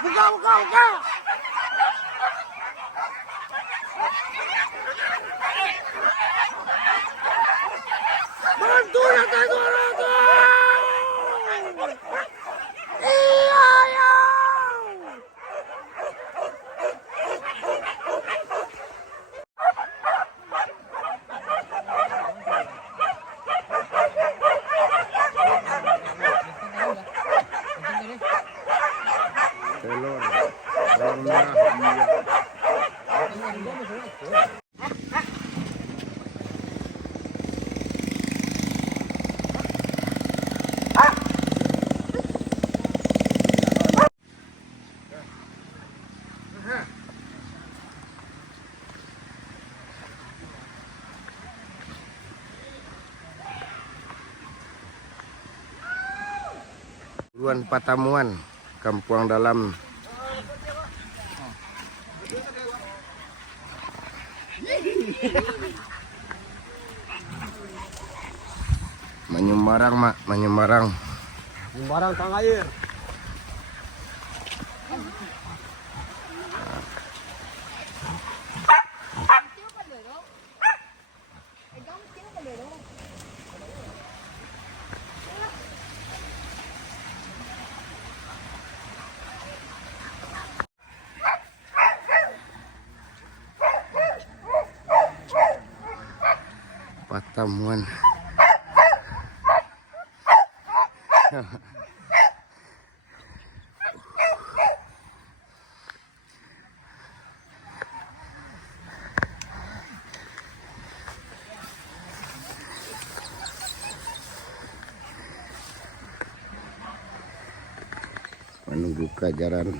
Buka, buka, buka. Bantu ya Tengoro tuh. Iya ya. Telur, bawang merah, Luan Patamuan, Kampung Dalam. Menyembarang, Mak, menyembarang. Sembarang tang air. Patamuan. Menunggu kejaran.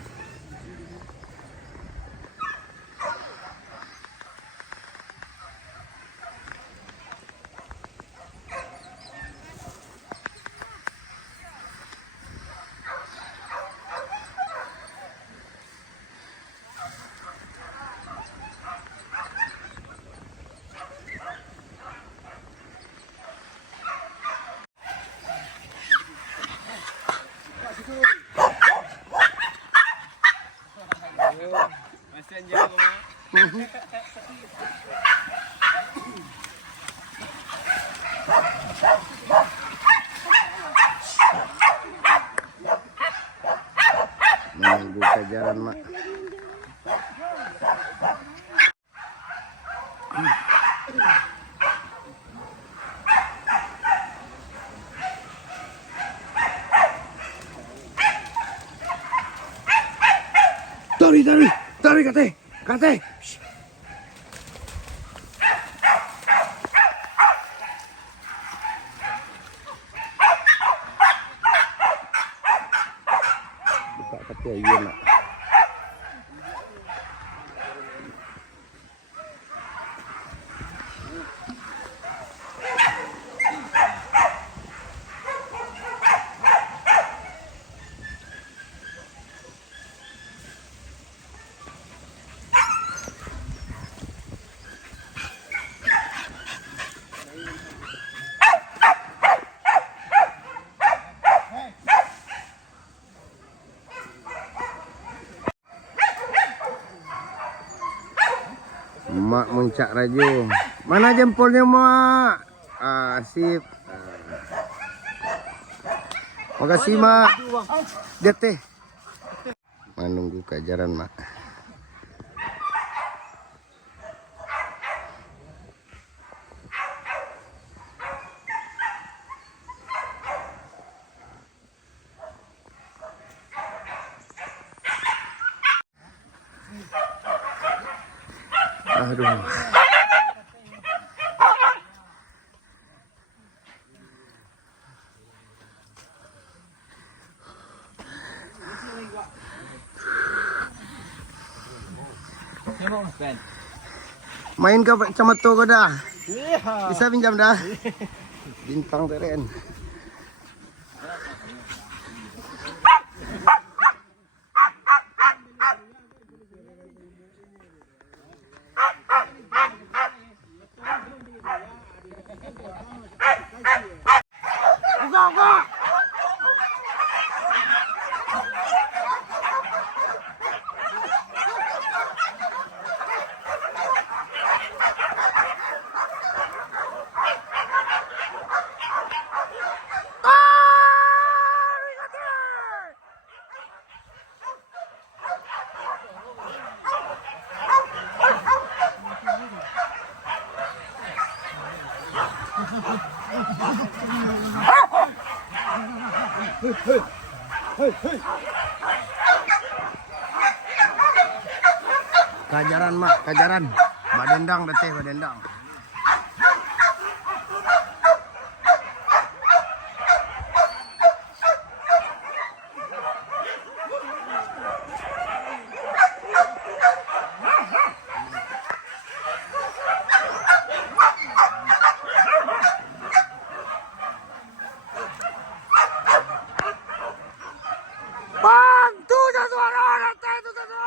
Menunggu kejaran, Mak. Tarik, kate. Buka kate, iya, Mak. Mak muncak raju. Mana jempolnya, Mak? Sip. Makasih, Mak. Lihat teh. Menunggu kejaran, Mak. Aduh. Main ke sama tu kau dah? Bisa pinjam dah? Bintang teren. Buka, buka. Kajaran mak, kajaran. Badendang dah teh, badendang. Bantu suara rata itu sana.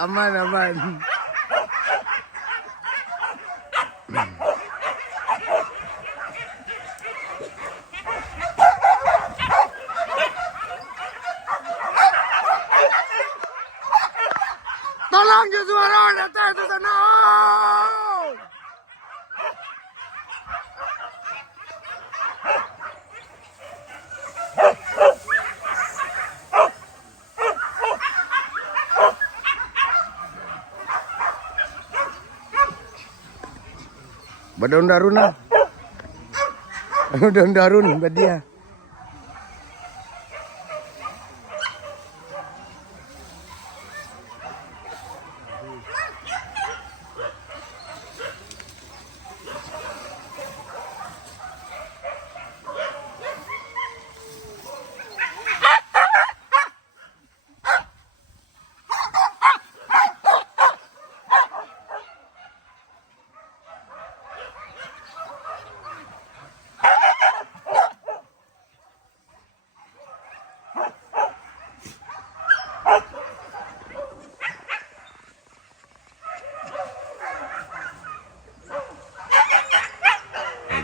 Aman, aman. Tolong suara rata itu sana. Badaun darun lah. Badaun darun badia.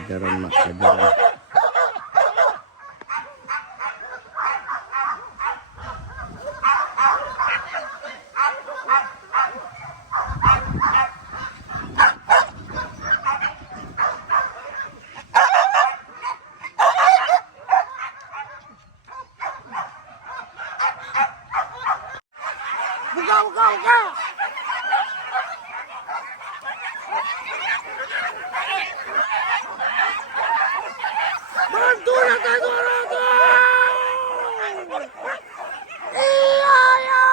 Kajaran mak, kajaran. Buka, buka, buka. Bantu rata suara rata. Iya, ya.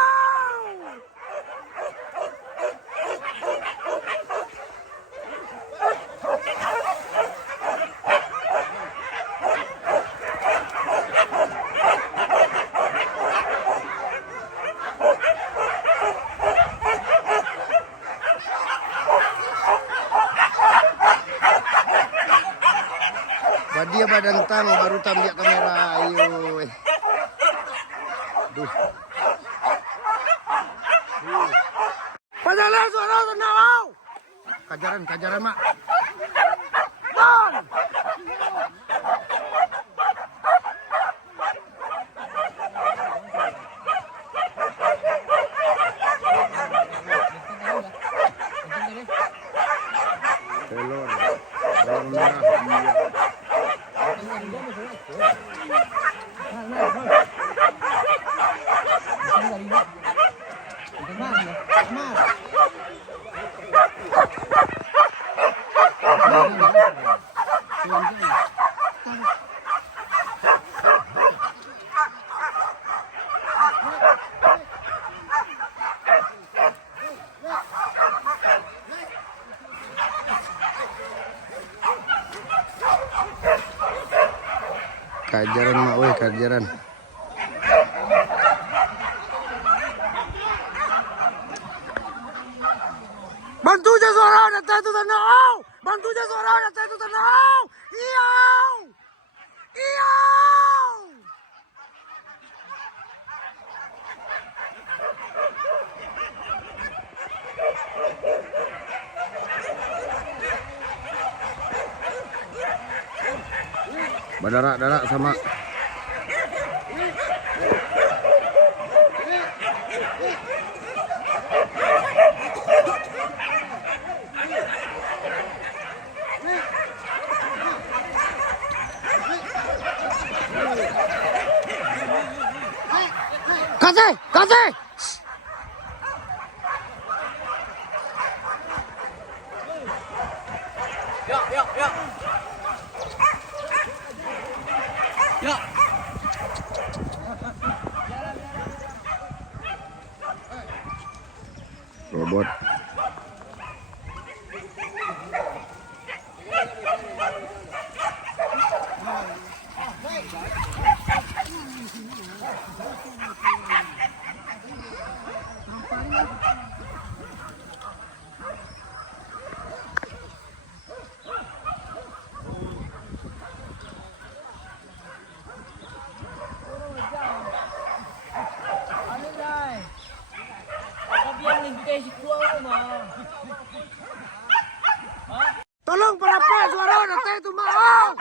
Badia badantang baru tambiak kamera. Ayo. Duh. Padahal suara sana mau. Kajaran, kajaran mak. Bang. Telur. Telur merah. Kajaran mak, weh kajaran. Bantu aja suara datang itu tanah. Bantu aja suara datang itu tanah. Iya. Iya. Berdarak-darak sama. Kasih, kasih. Robot. Tolong pelapas suara datang itu mau.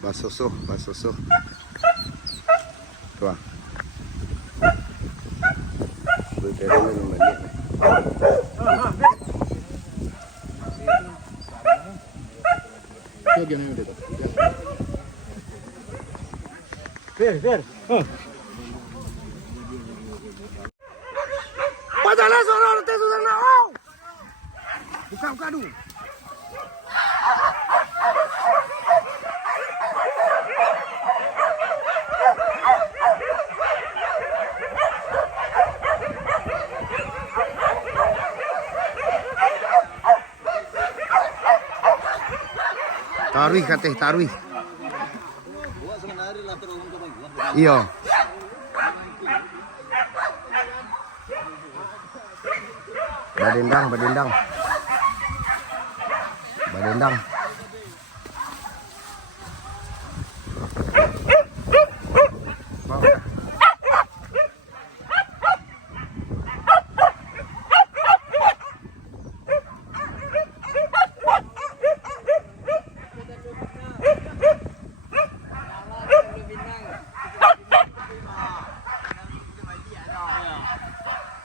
Basuh, basuh. Tuh. Berterima kasih. Padahal suara datang itu tanah. Buka dulu. Tarwih kateh, tarwih. Iya. Badendang. Mau dah.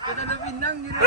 Kita udah pinang gitu.